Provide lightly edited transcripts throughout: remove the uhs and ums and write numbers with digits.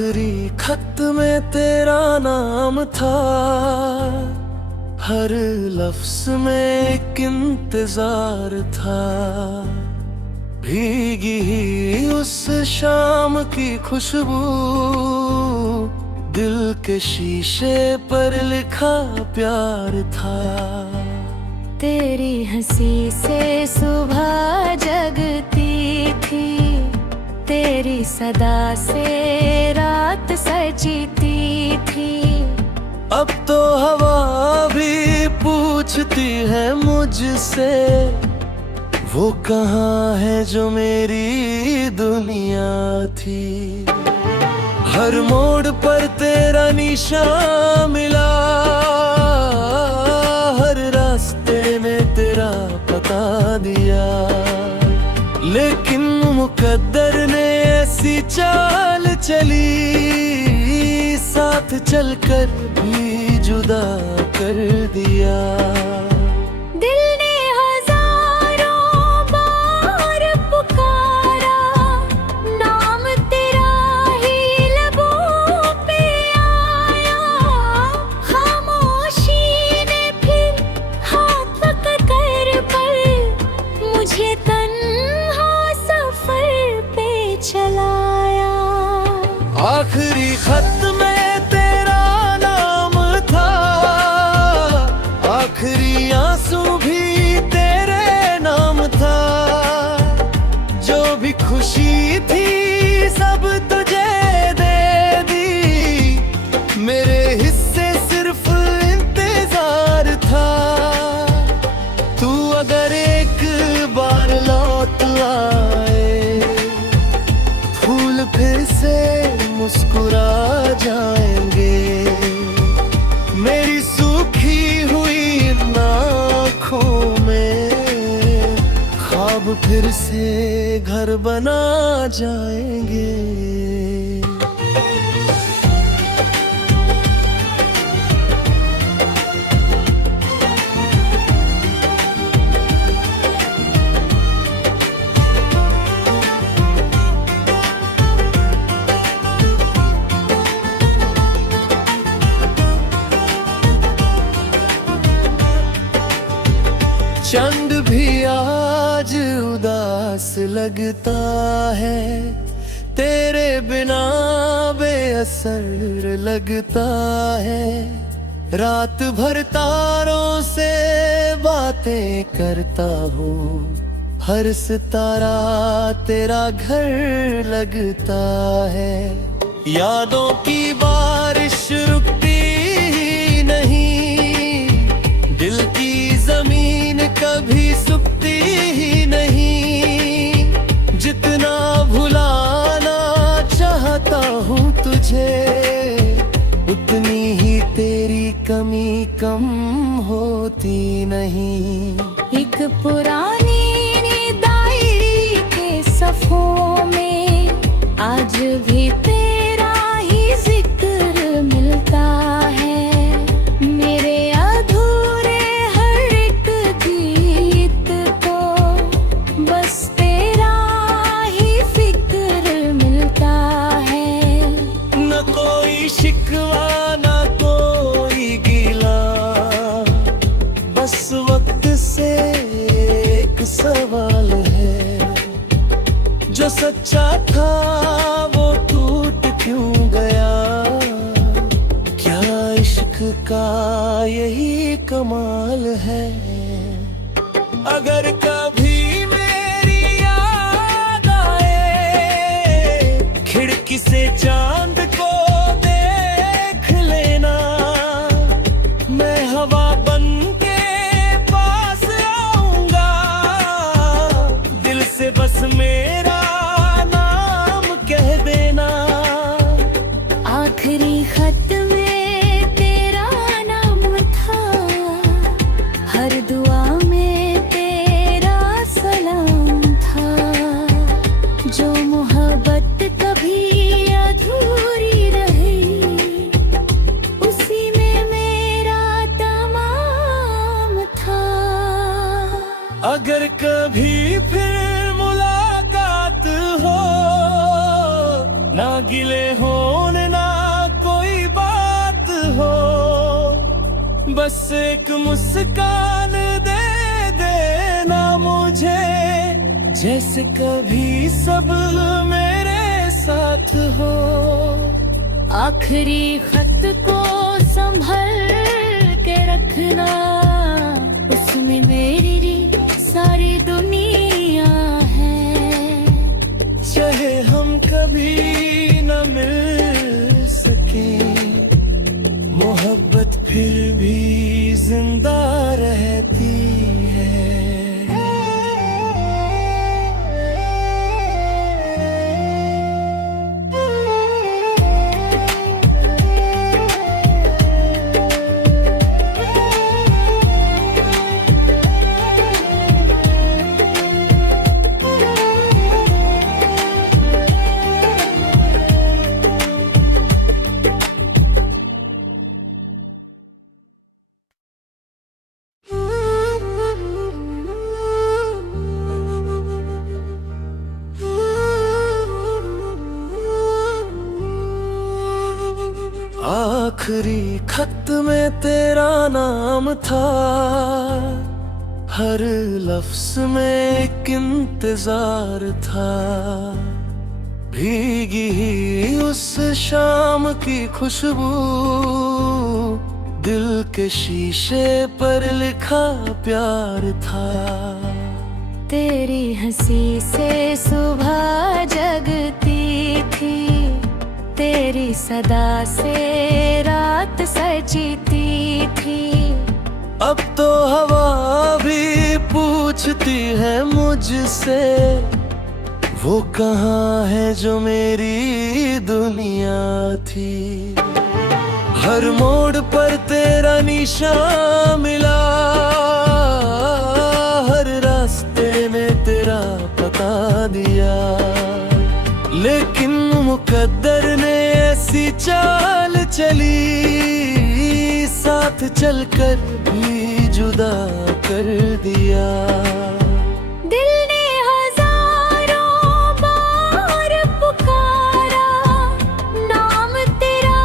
आखिरी खत में तेरा नाम था, हर लफ्ज में एक इंतजार था। भीगी ही उस शाम की खुशबू, दिल के शीशे पर लिखा प्यार था। तेरी हंसी से सुबह जगती थी, तेरी सदा से रात सजीती थी। अब तो हवा भी पूछती है मुझसे, वो कहाँ है जो मेरी दुनिया थी। हर मोड़ पर तेरा निशान मिला, हर रास्ते में तेरा पता दिया। लेकिन मुकद्दर ने ऐसी चाल चली, साथ चलकर भी जुदा कर दिया। दिल ने हजारों बार पुकारा, नाम तेरा ही लबों पे आया। खामोशी ने फिर हाथ पकड़ कर पर मुझे तन्हा सफर पे चलाया। आखिरी खत में तेरा नाम था, आखिरी आंसू भी तेरे नाम था। जो भी खुशी थी सब तुझे दे दी, मेरे हिस्से सिर्फ इंतजार था। तू अगर एक बार लौट आए, फूल फिर से मुस्कुरा जाएंगे। मेरी सूखी हुई आँखों में ख्वाब फिर से घर बना जाएंगे। चंद भी आज उदास लगता है, तेरे बिना बेअसर लगता है। रात भर तारों से बातें करता हूँ, हर सितारा तेरा घर लगता है। यादों की बारिश रुकती ही नहीं, दिल की जमीन कभी सूखती ही नहीं। जितना भुलाना चाहता हूँ तुझे, उतनी ही तेरी कमी कम होती नहीं। एक पुरानी डायरी के सफ़ों में आज भी तेरा ही जिक्र मिलता है। मेरे अधूरे हर एक गीत को बस तेरा ही फिक्र मिलता है। न कोई शिकवा न कोई गिला, बस वक्त से एक सवाल है। जो सच्चा था वो टूट क्यों गया, क्या इश्क का यही कमाल है। अगर कभी मेरी याद आए, खिड़की से चांद को देख लेना। मैं हवा बन के पास आऊंगा, दिल से बस मेरा नाम कह देना। आखिरी खत में तेरा नाम था, हर दुआ में तेरा सलाम था। जो मोहब्बत कभी अधूरी रही, उसी में मेरा तमाम था। अगर कभी फिर मुलाकात हो, ना गिले होने बस एक मुस्कान दे देना मुझे, जैसे कभी सब मेरे साथ हो। आखिरी खत को संभल के रखना, उसमें मेरी सारी दुनिया है। चाहे हम कभी न मिल सके, मोहब्बत फिर भी जिंदा रहती है। आखिरी खत में तेरा नाम था, हर लफ्ज में एक इंतजार था। भीगी ही उस शाम की खुशबू, दिल के शीशे पर लिखा प्यार था। तेरी हंसी से सुबह जगती थी, तेरी सदा से रात सजीती थी। अब तो हवा भी पूछती है मुझसे, वो कहाँ है जो मेरी दुनिया थी। हर मोड़ पर तेरा निशान मिला, हर रास्ते में तेरा पता दिया। लेकिन मुकद्दर ने ऐसी चाल चली, साथ चलकर भी जुदा कर दिया। दिल ने हजारों बार पुकारा, नाम तेरा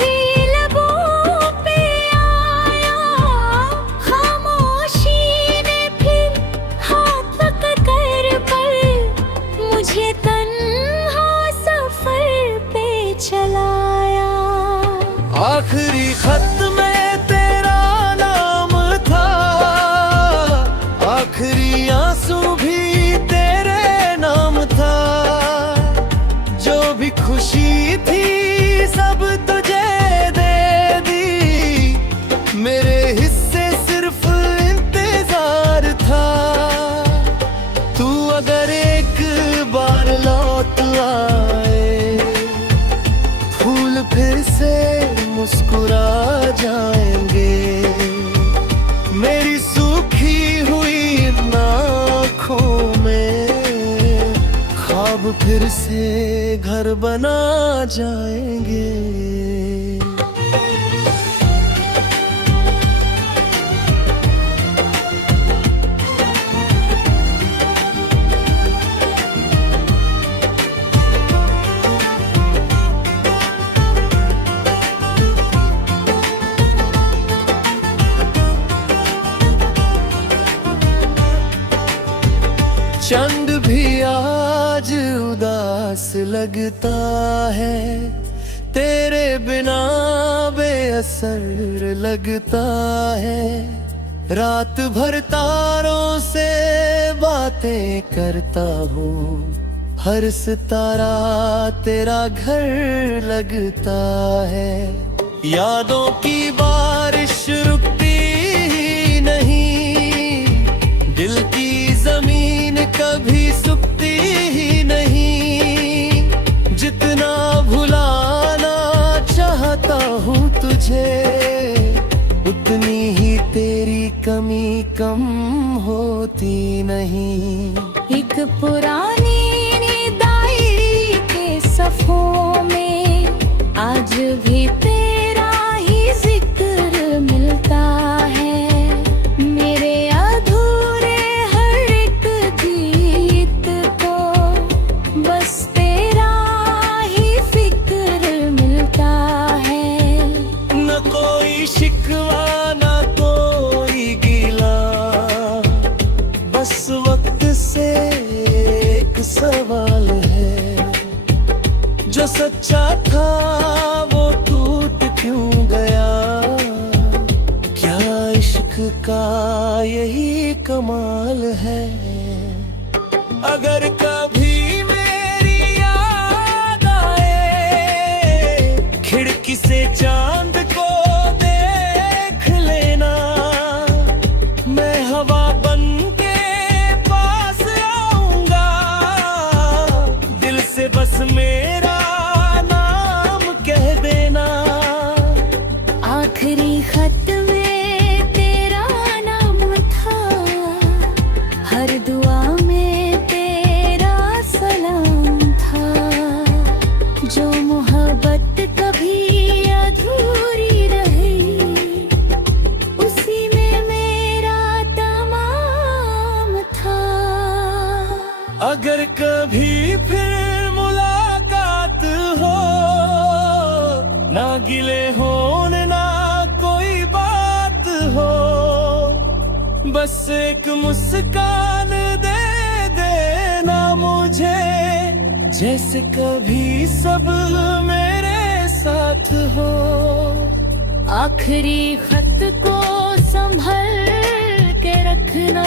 ही लबों पे आया। खामोशी ने फिर हाथ पकड़ कर मुझे चलाया। आखिरी खत में तेरा नाम था, आखिरी आंसू भी तेरे नाम था। जो भी खुशी थी सब तुझे दे दी, मेरे हिस्से सिर्फ इंतजार था। तू अगर एक बार लौट आए, फिर से मुस्कुरा जाएंगे। मेरी सूखी हुई आँखों में ख्वाब फिर से घर बना जाएंगे। चंद भी आज उदास लगता है, तेरे बिना बेअसर लगता है। रात भर तारों से बातें करता हूँ, हर सितारा तेरा घर लगता है। यादों की बारिश रुकती ही नहीं, दिल की जमीन कभी सूखती ही नहीं। जितना भुलाना चाहता हूँ तुझे, उतनी ही तेरी कमी कम होती नहीं। एक पुरानी डायरी के सफ़ों में आज भी तेरा ही जिक्र मिलता है। मेरे अधूरे हर एक गीत को बस तेरा ही फिक्र मिलता है। न कोई शिकवा न का यही कमाल है। अगर कभी मेरी याद आए, खिड़की से चांद को देख लेना। मैं हवा बन के पास आऊंगा, दिल से बस मेरा नाम कह देना। आखिरी खत में तेरा नाम था, हर दुआ में तेरा सलाम था। जो मोहब्बत कभी अधूरी रही, उसी में मेरा तमाम था। अगर कभी फिर मुलाकात हो, ना गिले होने ना कोई बात हो, बस एक मुस्कान दे देना मुझे, जैसे कभी सब मेरे साथ हो। आखिरी खत को संभल के रखना।